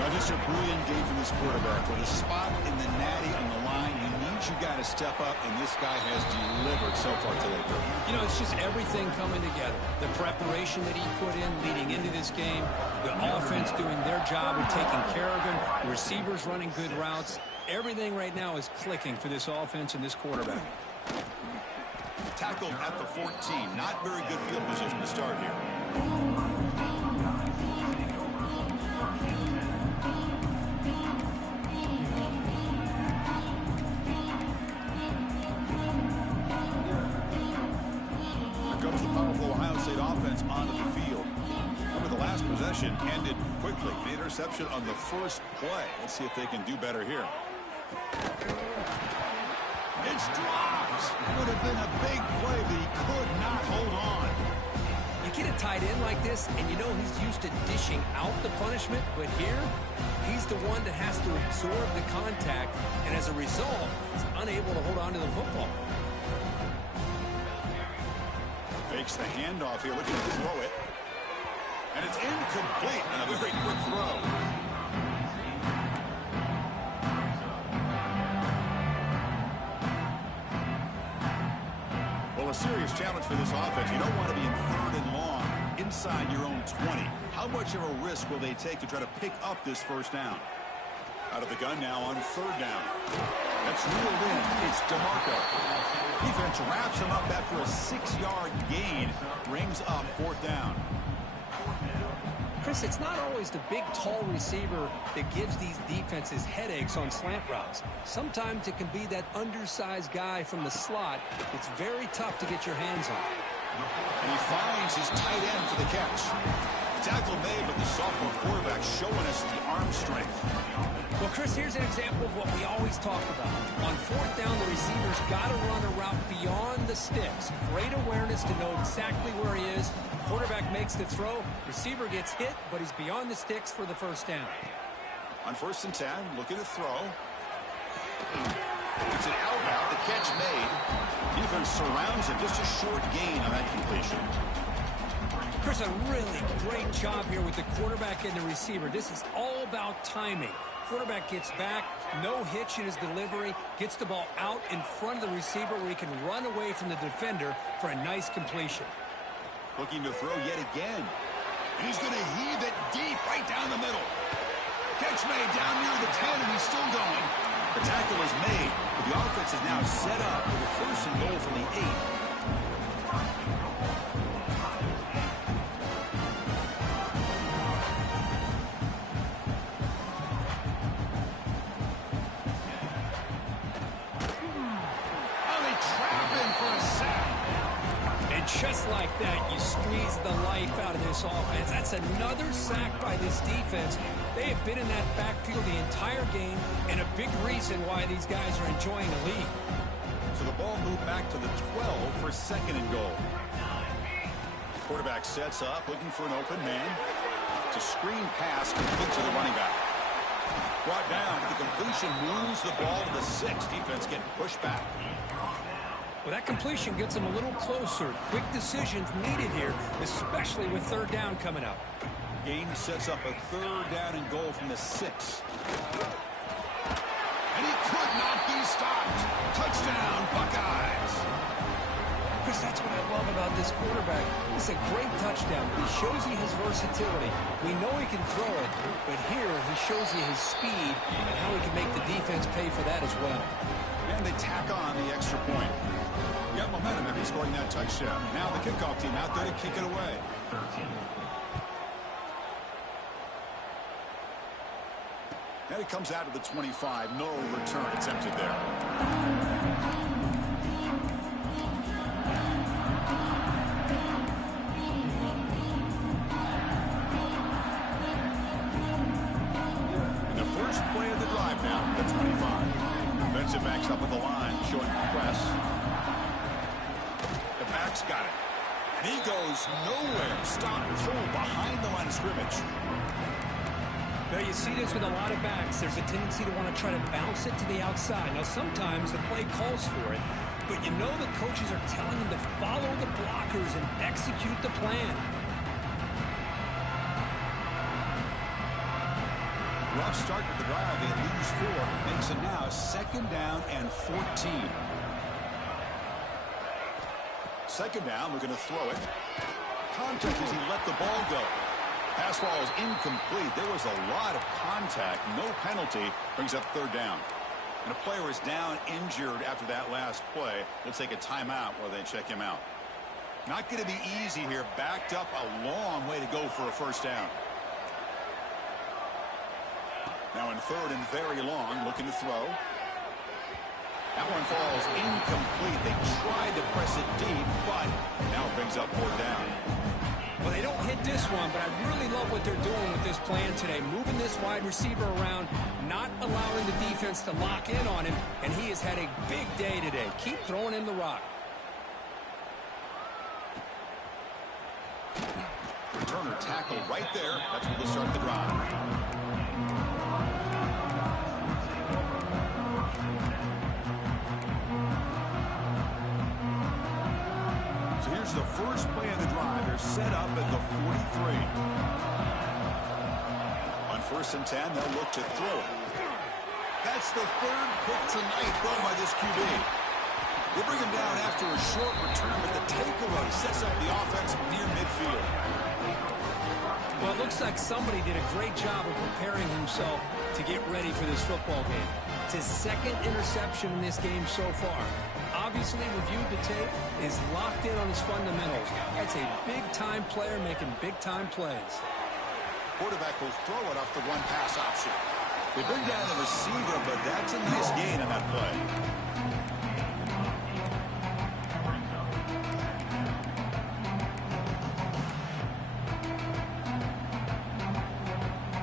Now, just a brilliant game from this quarterback. With a spot in the natty on the line, he needs you guys to step up, and this guy has delivered so far today. You know, it's just everything coming together. The preparation that he put in leading into this game, the offense doing their job of taking care of him, the receivers running good routes. Everything right now is clicking for this offense and this quarterback. Tackled at the 14. Not very good field position to start here. Here comes the powerful Ohio State offense onto the field. Remember, the last possession ended quickly. The interception on the first play. Let's see if they can do better here. It's dropped. Would have been a big play, but he could not hold on. You get a tight end like this, and you know he's used to dishing out the punishment, but here, he's the one that has to absorb the contact, and as a result, he's unable to hold on to the football. Fakes the handoff here, looking to throw it. And it's incomplete on a very quick throw. A serious challenge for this offense. You don't want to be in third and long inside your own 20. How much of a risk will they take to try to pick up this first down? Out of the gun now on third down. That's reeled in. It's DeMarco. Defense wraps him up after a 6-yard gain. Brings up fourth down. Chris, it's not always the big, tall receiver that gives these defenses headaches on slant routes. Sometimes it can be that undersized guy from the slot. It's very tough to get your hands on. And he finds his tight end for the catch. Tackle made, but the sophomore quarterback showing us the arm strength. Well, Chris, here's an example of what we always talk about. On fourth down, the receiver's got to run a route beyond the sticks. Great awareness to know exactly where he is. Quarterback makes the throw. Receiver gets hit, but he's beyond the sticks for the first down. On 1st and 10, looking to throw. It's an outbound. The catch made. Defense surrounds him. Just a short gain on that completion. Chris, a really great job here with the quarterback and the receiver. This is all about timing. quarterback gets back, no hitch in his delivery, gets the ball out in front of the receiver where he can run away from the defender for a nice completion. Looking to throw yet again. And he's going to heave it deep right down the middle. Catch made down near the 10, and he's still going. The tackle is made, but the offense is now set up with a 1st and goal from the 8. Just like that, you squeeze the life out of this offense. That's another sack by this defense. They have been in that backfield the entire game, and a big reason why these guys are enjoying the lead. So the ball moved back to the 12 for 2nd and goal. Quarterback sets up, looking for an open man. It's a screen pass complete to the running back. Brought down. The completion moves the ball to the 6. Defense getting pushed back. Well, that completion gets them a little closer. Quick decisions needed here, especially with 3rd down coming up. Gain sets up a 3rd down and goal from the 6. And he could not be stopped. Touchdown, Buckeyes. Chris, that's what I love about this quarterback. It's a great touchdown. He shows you his versatility. We know he can throw it, but here he shows you his speed and how he can make the defense pay for that as well. And they tack on the extra point. Got momentum after scoring that touchdown. Now the kickoff team out there to kick it away. And it comes out to the 25. No return attempted there. And the first play of the drive now, the 25. Defensive backs up at the line, showing press. The back's got it. And he goes nowhere. Stop pull behind the line of scrimmage. Now, you see this with a lot of backs. There's a tendency to want to try to bounce it to the outside. Now, sometimes the play calls for it, but you know the coaches are telling them to follow the blockers and execute the plan. Rough start to the drive. They lose 4. Makes it now 2nd down and 14. 2nd down, we're going to throw it. Contact as he let the ball go. Pass ball is incomplete. There was a lot of contact. No penalty. Brings up 3rd down. And a player is down injured after that last play. We'll take a timeout while they check him out. Not going to be easy here. Backed up a long way to go for a 1st down. Now in 3rd and very long, looking to throw. That one falls incomplete. They tried to press it deep, but now it brings up 4th down. Well, they don't hit this one, but I really love what they're doing with this plan today. Moving this wide receiver around, not allowing the defense to lock in on him, and he has had a big day today. Keep throwing him the rock. Returner tackle right there. That's where they'll start the drive. The first play of the drive. They're set up at the 43. On 1st and 10, they'll look to throw it. That's the 3rd pick tonight thrown by this QB. They bring him down after a short return, but the takeaway sets up the offense near midfield. Well, it looks like somebody did a great job of preparing himself to get ready for this football game. It's his 2nd interception in this game so far. Obviously reviewed the tape, is locked in on his fundamentals. That's a big-time player making big-time plays. Quarterback will throw it off the one pass option. They bring down the receiver, but that's a nice gain on that play.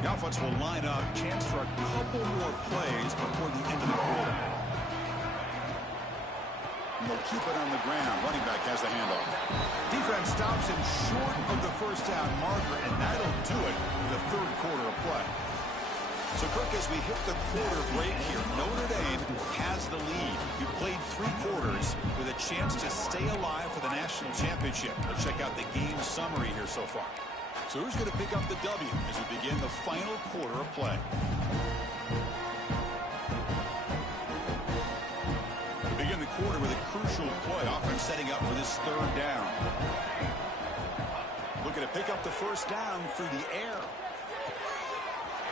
The offense will line up, chance for a couple more plays before the end of the quarter. And they'll keep it on the ground. Running back has the handoff. Defense stops him short of the 1st down marker, and that'll do it in the 3rd quarter of play. So, Kirk, as we hit the quarter break here, Notre Dame has the lead. You played 3 quarters with a chance to stay alive for the national championship. Let's check out the game summary here so far. So who's going to pick up the W as we begin the final quarter of play? unusual play. Offense setting up for this third down. Looking to pick up the first down through the air.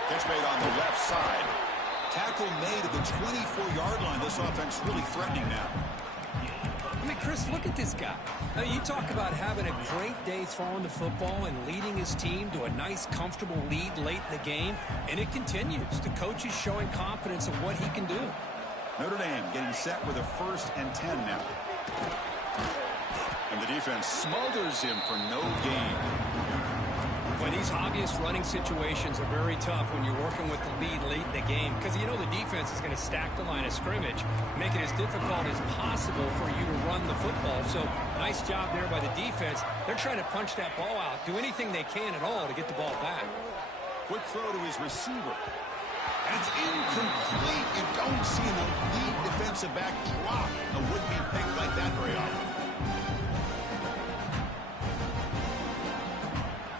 Catch made on the left side. Tackle made at the 24-yard line. This offense really threatening now. I mean, Chris, look at this guy. You talk about having a great day throwing the football and leading his team to a nice, comfortable lead late in the game, and it continues. The coach is showing confidence in what he can do. Notre Dame getting set with a 1st and 10 now. And the defense smothers him for no gain. Well, these obvious running situations are very tough when you're working with the lead late in the game because you know the defense is going to stack the line of scrimmage, make it as difficult as possible for you to run the football. So nice job there by the defense. They're trying to punch that ball out, do anything they can at all to get the ball back. Quick throw to his receiver. And it's incomplete. You don't see an elite defensive back drop a would-be pick like that very often.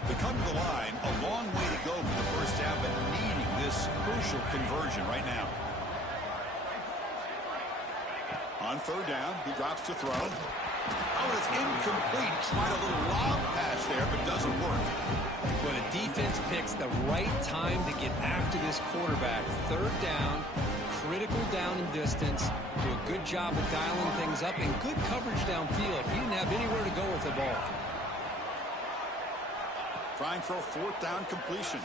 They come to the line, a long way to go for the first down, but needing this crucial conversion right now. On third down, he drops to throw. Oh, it's incomplete. Tried a little lob pass there, but doesn't work. But a defense picks the right time to get after this quarterback. Third down, critical down and distance. Do a good job of dialing things up and good coverage downfield. He didn't have anywhere to go with the ball. Trying for a 4th down completion.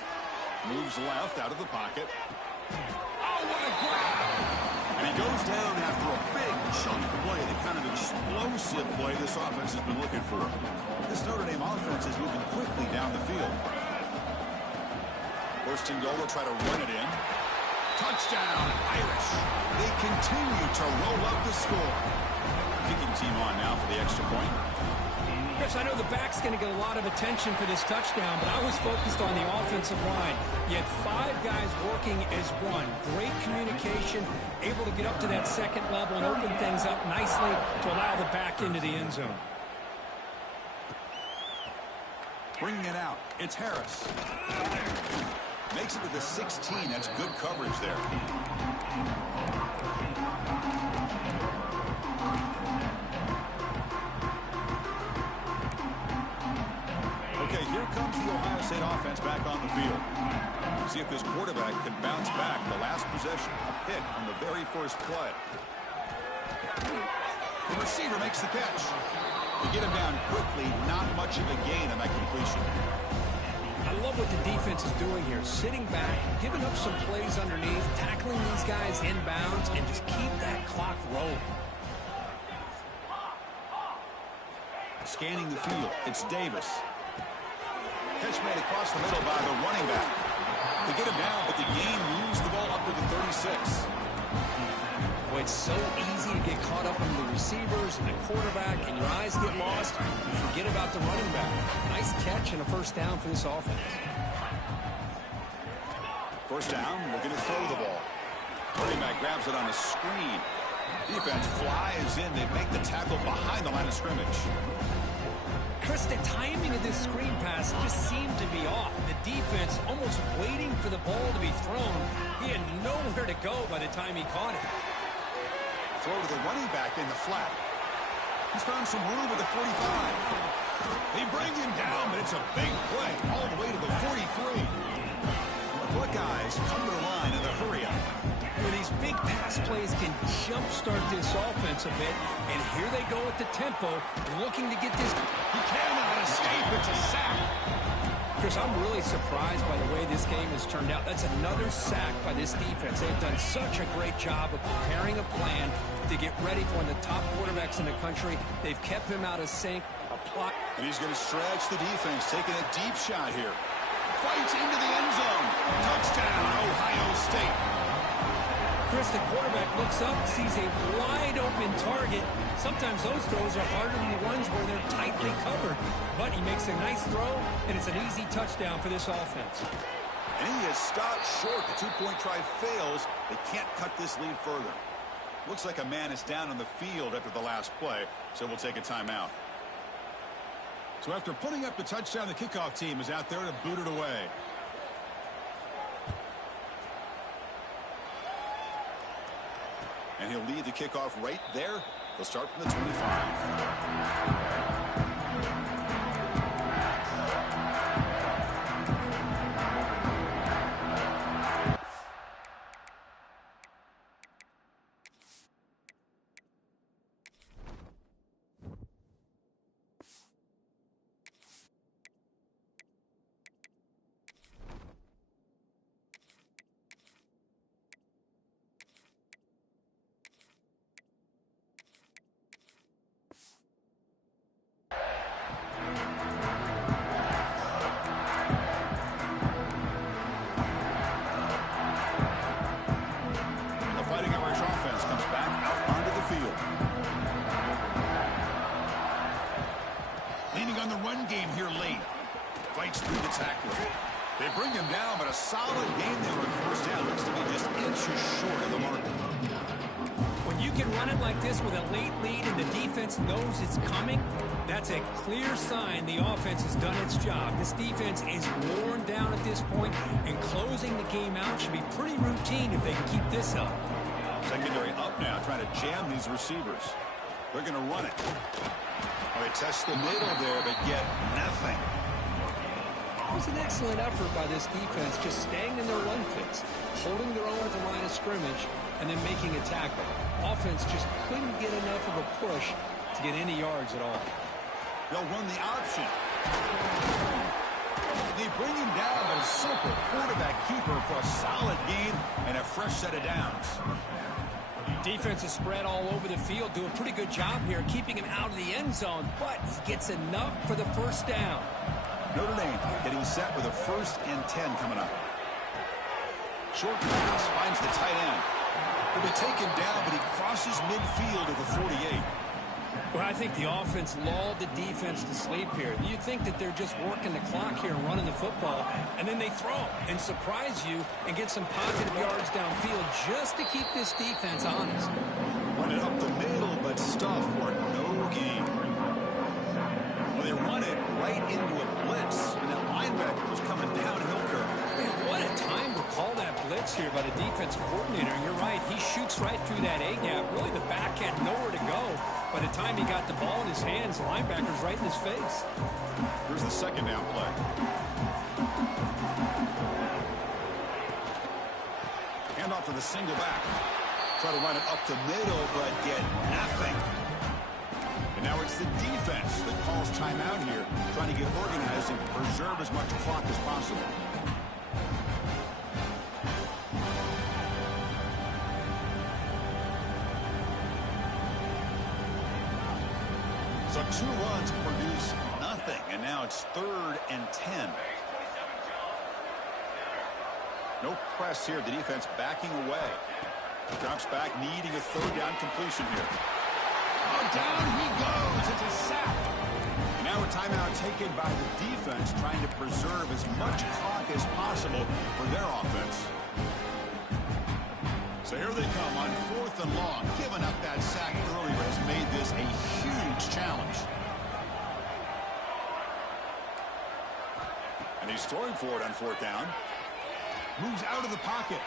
Moves left out of the pocket. Oh, what a grab! And he goes down after a big chunk play, the kind of explosive play this offense has been looking for. This Notre Dame offense is moving quickly down the field. 1st and goal, they'll try to run it in. Touchdown, Irish. They continue to roll up the score. Kicking team on now for the extra point. Chris, I know the back's going to get a lot of attention for this touchdown, but I was focused on the offensive line. You had 5 guys working as one. Great communication, able to get up to that second level and open things up nicely to allow the back into the end zone. Bringing it out, it's Harris. Makes it to the 16. That's good coverage there. Okay, here comes the Ohio State offense back on the field. See if this quarterback can bounce back. The last possession, a pick on the very first play. The receiver makes the catch. They get him down quickly, not much of a gain on that completion. I love what the defense is doing here. Sitting back, giving up some plays underneath, tackling these guys inbounds, and just keep that clock rolling. Scanning the field, it's Davis. Catch made across the middle by the running back. They get him down, but the gain moves the ball up to the 36. Well, it's so easy to get caught up in the receivers and the quarterback, and your eyes get lost. You forget about the running back. Nice catch and a first down for this offense. First down, we're going to throw the ball. Running back grabs it on a screen. Defense flies in. They make the tackle behind the line of scrimmage. Chris, the timing of this screen pass just seemed to be off. The defense almost waiting for the ball to be thrown. He had nowhere to go by the time he caught it. Throw to the running back in the flat. He's found some room with the 45. They bring him down, but it's a big play all the way to the 43. The Buckeyes come to the line in the hurry up. Well, these big pass plays can jumpstart this offense a bit, and here they go at the tempo, looking to get this. He cannot escape. It's a sack. Chris, I'm really surprised by the way this game has turned out. That's another sack by this defense. They've done such a great job of preparing a plan to get ready for one of the top quarterbacks in the country. They've kept him out of sync. And he's going to stretch the defense, taking a deep shot here. Fights into the end zone. Touchdown, Ohio State. Chris, the quarterback looks up, sees a wide-open target. Sometimes those throws are harder than the ones where they're tightly covered. But he makes a nice throw, and it's an easy touchdown for this offense. And he is stopped short. The two-point try fails. They can't cut this lead further. Looks like a man is down on the field after the last play, so we'll take a timeout. So after putting up the touchdown, the kickoff team is out there to boot it away. And he'll lead the kickoff right there. They'll start from the 25. They bring him down, but a solid game there on first down. Looks to be just inches short of the mark. When you can run it like this with a late lead and the defense knows it's coming, that's a clear sign the offense has done its job. This defense is worn down at this point, and closing the game out should be pretty routine if they can keep this up. Secondary up now, trying to jam these receivers. They're going to run it. Well, they test the middle there, but get nothing. It was an excellent effort by this defense, just staying in their run fits, holding their own at the line of scrimmage, and then making a tackle. Offense just couldn't get enough of a push to get any yards at all. They'll run the option. They bring him down, but a simple quarterback keeper for a solid gain and a fresh set of downs. Defense is spread all over the field, do a pretty good job here, keeping him out of the end zone, but he gets enough for the first down. Notre Dame getting set with a 1st and 10 coming up. Short pass finds the tight end. He'll be taken down, but he crosses midfield at the 48. Well, I think the offense lulled the defense to sleep here. You'd think that they're just working the clock here and running the football, and then they throw and surprise you and get some positive yards downfield just to keep this defense honest. Run it up the middle, but stuff for no gain. Well, they run it right into a blitz, and that linebacker was coming downhill curve. Man, what a time to call that blitz here by the defensive coordinator. And you're right, he shoots right through that A-gap. Really, the back had nowhere to go. By the time he got the ball in his hands, the linebacker's right in his face. Here's the second down play. Hand off to the single back. Try to run it up the middle, but get nothing. And now it's the defense that calls timeout here, trying to get organized and preserve as much clock as possible. So 2 runs produce nothing, and now it's 3rd and 10. No press here. The defense backing away. Drops back, needing a 3rd down completion here. Oh, down he goes. It's a sack. And now a timeout taken by the defense, trying to preserve as much clock as possible for their offense. So here they come on 4th and long. Giving up that sack earlier has made this a huge challenge. And he's throwing for it on 4th down. Moves out of the pocket.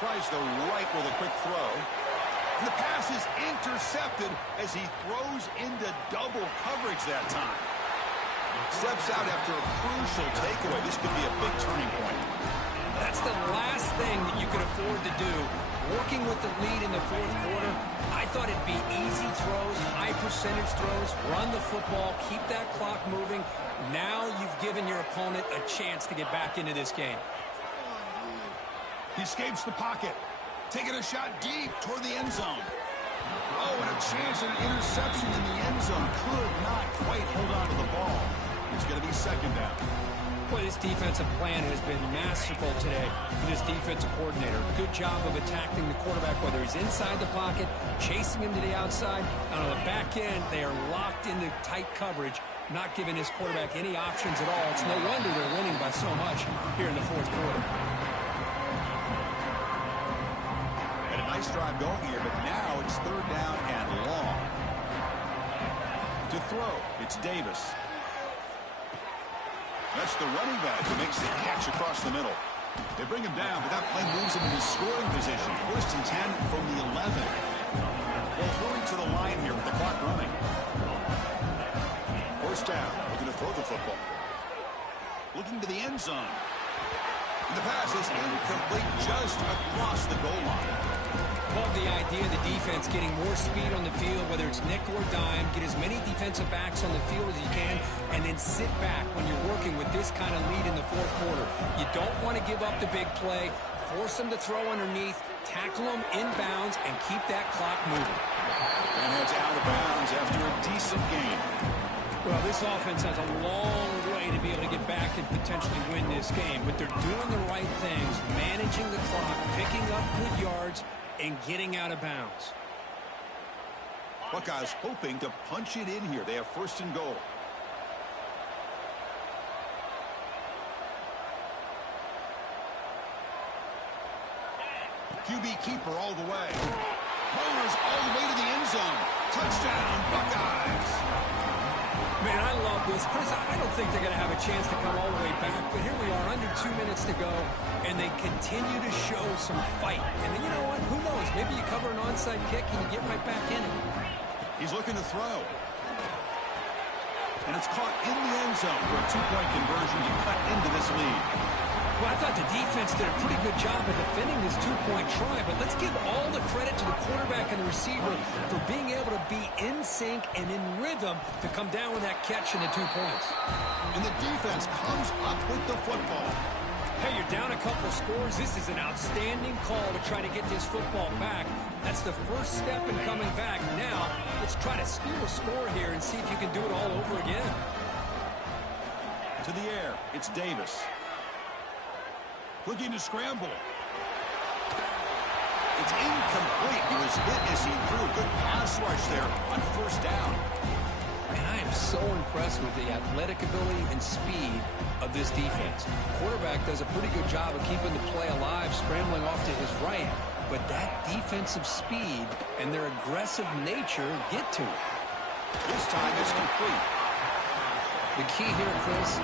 Tries the right with a quick throw. And the pass is intercepted as he throws into double coverage that time. Steps out after a crucial takeaway. This could be a big turning point. That's the last thing that you could afford to do. Working with the lead in the 4th quarter, I thought it'd be easy throws, high percentage throws, run the football, keep that clock moving. Now you've given your opponent a chance to get back into this game. He escapes the pocket, taking a shot deep toward the end zone. Oh, and a chance at an interception in the end zone. Could not quite hold on to the ball. It's going to be 2nd down. Boy, this defensive plan has been masterful today for this defensive coordinator. Good job of attacking the quarterback, whether he's inside the pocket, chasing him to the outside. And on the back end, they are locked into tight coverage, not giving his quarterback any options at all. It's no wonder they're winning by so much here in the 4th quarter. And a nice drive going here, but now it's 3rd down and long. To throw, it's Davis. That's the running back who makes the catch across the middle. They bring him down, but that play moves him into scoring position. 1st and 10 from the 11. They'll hurry to the line here with the clock running. First down, looking to throw the football. Looking to the end zone. And the pass is incomplete just across the goal line. Love the idea of the defense getting more speed on the field, whether it's nickel or dime. Get as many defensive backs on the field as you can, and then sit back when you're working with this kind of lead in the fourth quarter. You don't want to give up the big play. Force them to throw underneath, tackle them inbounds, and keep that clock moving. And heads out of bounds after a decent gain. Well, this offense has a long way to be able to get back and potentially win this game, but they're doing the right things, managing the clock, picking up good yards, and getting out of bounds. Buckeyes hoping to punch it in here. They have first and goal. QB keeper all the way. Bowlers all the way to the end zone. Touchdown, Buckeyes. Man, I love this. Chris, I don't think they're going to have a chance to come all the way back, but here we are, under 2 minutes to go, and they continue to show some fight. And then, you know what? Who knows? Maybe you cover an onside kick and you get right back in it. He's looking to throw. And it's caught in the end zone for a 2-point conversion to cut into this lead. Well, I thought the defense did a pretty good job of defending this 2-point try, but let's give all the credit to the quarterback and the receiver for being able to be in sync and in rhythm to come down with that catch and the 2 points. And the defense comes up with the football. Hey, you're down a couple scores. This is an outstanding call to try to get this football back. That's the first step in coming back. Now, let's try to steal a score here and see if you can do it all over again. To the air, it's Davis. Looking to scramble. It's incomplete. He was hit as he threw a good pass rush there on first down. And I am so impressed with the athletic ability and speed of this defense. Quarterback does a pretty good job of keeping the play alive, scrambling off to his right. But that defensive speed and their aggressive nature get to it. This time it's complete. The key here, Chris,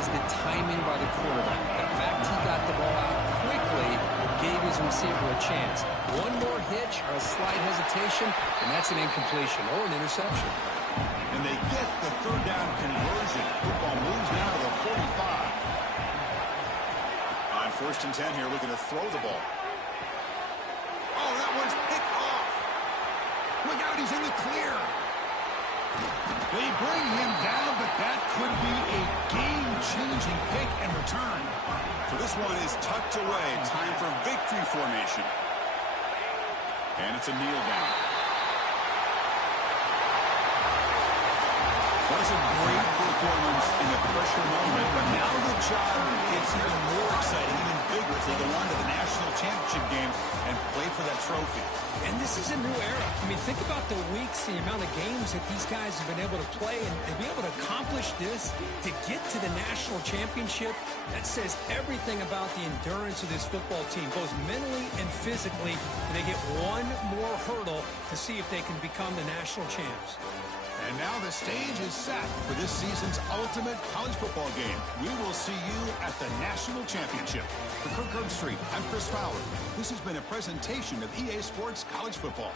is the timing by the quarterback. The fact he got the ball out quickly gave his receiver a chance. One more hitch or a slight hesitation, and that's an incompletion or an interception. And they get the third down conversion. Football moves now to the 45. On first and 10 here, looking to throw the ball. Oh, that one's picked off. Look out, he's in the clear. They bring him down, but that could be a game-changing pick and return. So this one is tucked away. Time for victory formation. And it's a kneel down. That was a great performance in a pressure moment, but now the job gets even more exciting, even bigger as they go on to the national championship game and play for that trophy. And this is a new era. I mean, think about the weeks, the amount of games that these guys have been able to play, and to be able to accomplish this, to get to the national championship, that says everything about the endurance of this football team, both mentally and physically, and they get one more hurdle to see if they can become the national champs. And now the stage is set for this season's ultimate college football game. We will see you at the national championship. For Kirk Herbstreit, I'm Chris Fowler. This has been a presentation of EA Sports College Football.